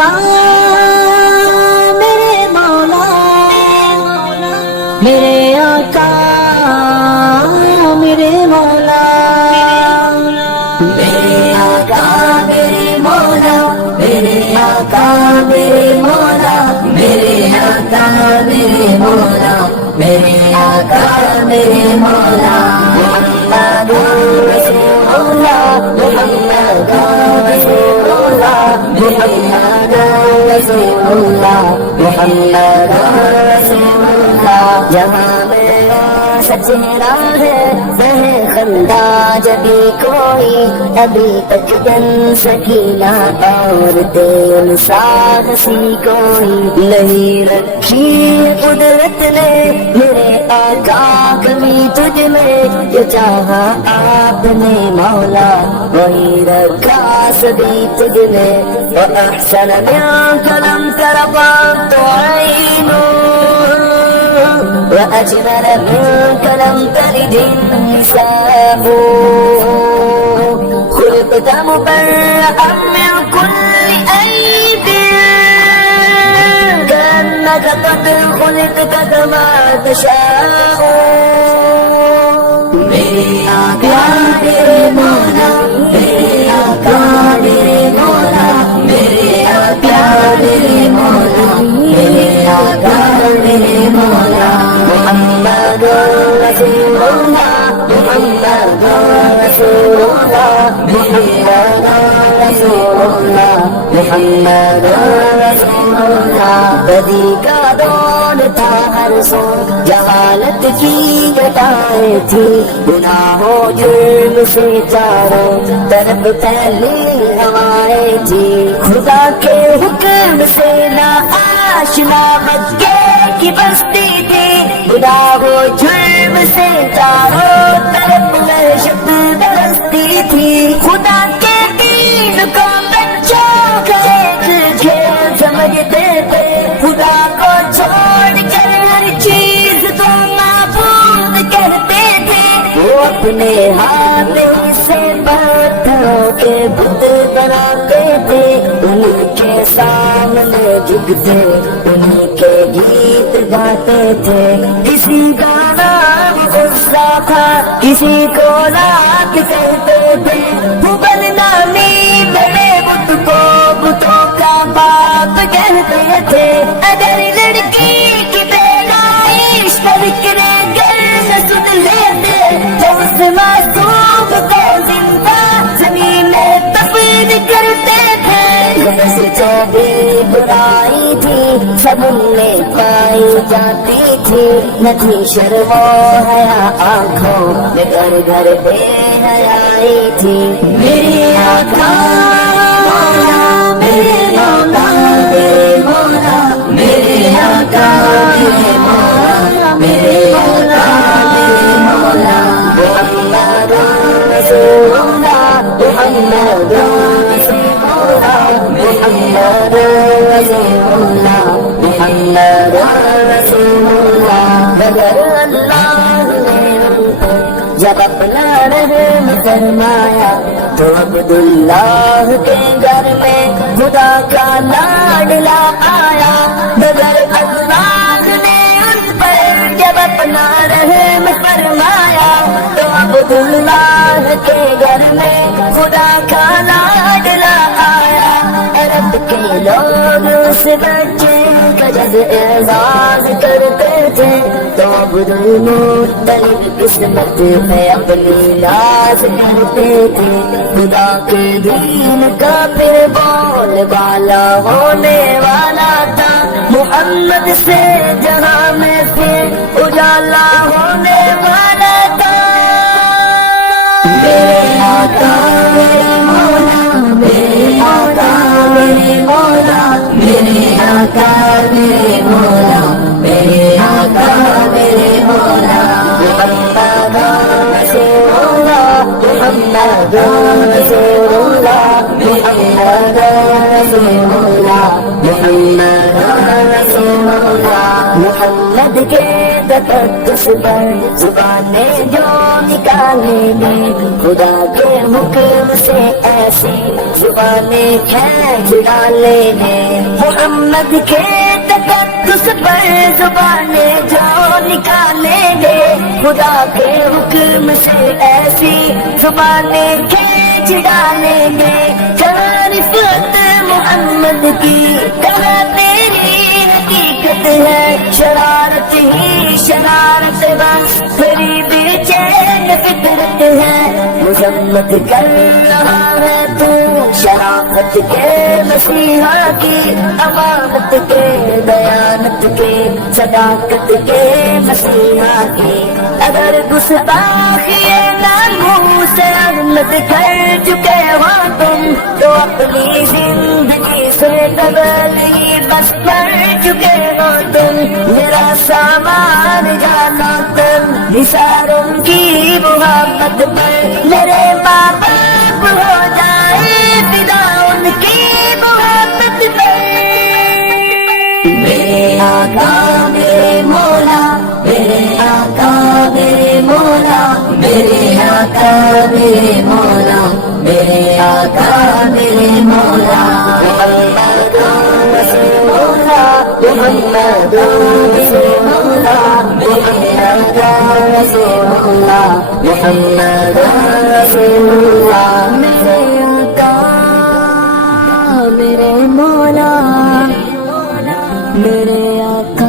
آقا میرے مولا میرے آقا میرے مولا میرے آقا میرے مولا میرے آقا میرے مولا میرے آقا میرے مولا میرے آقا میرے مولا محمد رسول اللہ محمد رسول اللہ محمد رسول اللہ محمد رسول اللہ جہاں میرا چہرہ ہے وہ خندہ جبھی کوئی ابھی تک بن سکینہ اور دل ساہسی کوئی نہیں رکھی قدرت نے میرے آقا کمی تجھ میں جو چاہا آپ نے مولا وہی رکھا سبھی تجھ میں وَأَحْسَنَ مِنْكَ لَمْ تَرَ قَطُّ عَيْنٌ وأجمل منك لم تلد النساء خلقت مبرأ من كل عيب كأنك قد خلقت كما تشاء میرے آقا میرے مولا میرے آقا میرے مولا میرے آقا میرے مولا میرے آقا میرے مولا محمد رسول اللہ محمد رسول اللہ محمد رسول اللہ محمد رسول اللہ بدی کا دور تھا ہر سو جہالت کی گٹائیں تھی گناہوں جرم سے چاروں طرف پھیلی ہوائیں تھی خدا کے حکم سے نا آشنا مکے کی بستی تھی گناہوں جرم سے چاروں طرف دہشت برستی تھی خدا کے دین کو بچوں کا ایک کھیل سمجھتے تھے خدا کو چھوڑ کر ہر چیز کو معبود کہتے تھے وہ اپنے ہاتھ سے پتھروں کے بت بناتے تھے ان کے سامنے جھکتے ان کے گیت گاتے تھے کسی کا نام غصہ تھا کسی کو رات کہتے تھے وہ بدنامی بڑے بت کو بتوں کا باپ کہتے تھے اگر لڑکی کی پیدائش پر کرے گر میں سن لیتے تو اس معصوم کو زندہ زمین میں دفن کرتے تھے غرض جو بھی برائی تھی سب ان میں پائی جاتی تھی نہ تھی شرم و حیا آنکھوں میں گھر گھر بے حیائی تھی میرے آقا میرے مولا میرے مولا میرے آقا میرے مولا میرے مولا میرے مولا محمد رسول اللہ محمد رسول اللہ محمد رسول اللہ محمد رسول اللہ مگر اللہ نے ہم کو جب اپنا رحم فرمایا تو عبداللہ کے گھر میں خدا کا لاڈلا آیا مگر اللہ نے ان پر جب اپنا رحم فرمایا تو عبداللہ کے گھر میں خدا کا لاڈلا آیا عرب کے لوگ اس بچے کا جب اعزاز کرتے تھے تو عبدالمطلب قسمت میں اپنی لاز کرتے تھے خدا کے دین کا پھر بول والا ہونے والا تھا محمد سے جہاں میں پھر اجالا ہونے والا تھا میرے آقا میرے مولا میرے آقا میرے مولا میرے آقا میرے مولا میرے آقا میرے مولا محمد رسول اللہ محمد رسول اللہ محمد رسول اللہ محمد رسول اللہ محمد کے تقدس پر زبانیں جو نکالیں گے خدا کے حکم سے ایسی زبانیں کھینچ ڈالیں گے محمد کے تقدس پر زبانیں جو نکالیں گے خدا کے حکم سے ایسی زبانیں کھینچ ڈالیں گے رفعت محمد کی کہاں تیری حقیقت ہے شرارت ہی شرارت بس تیری بے چین فطرت ہے مذمت کر رہا ہے تو شرافت کے مسیحا کی امانت کے دیانت کے صداقت کے مسیحا کی اگر گستاخی ناموس احمد کر چکے ہو تم تو اپنی زندگی سے قبل ہی بس کر چکے ہو تم میرا سامان جانا تم نثاروں کی محبت پر میرے ماں باپ ہو جائے فدا ان کی محبت پر میرے آقا میرے مولا میرے آقا میرے مولا میرے آقا میرے مولا میرے آقا میرے مولا محمد رسول اللہ محمد رسول اللہ میرے آقا رسول اللہ محمد رسول اللہ میرے آقا میرے مولا میرے آقا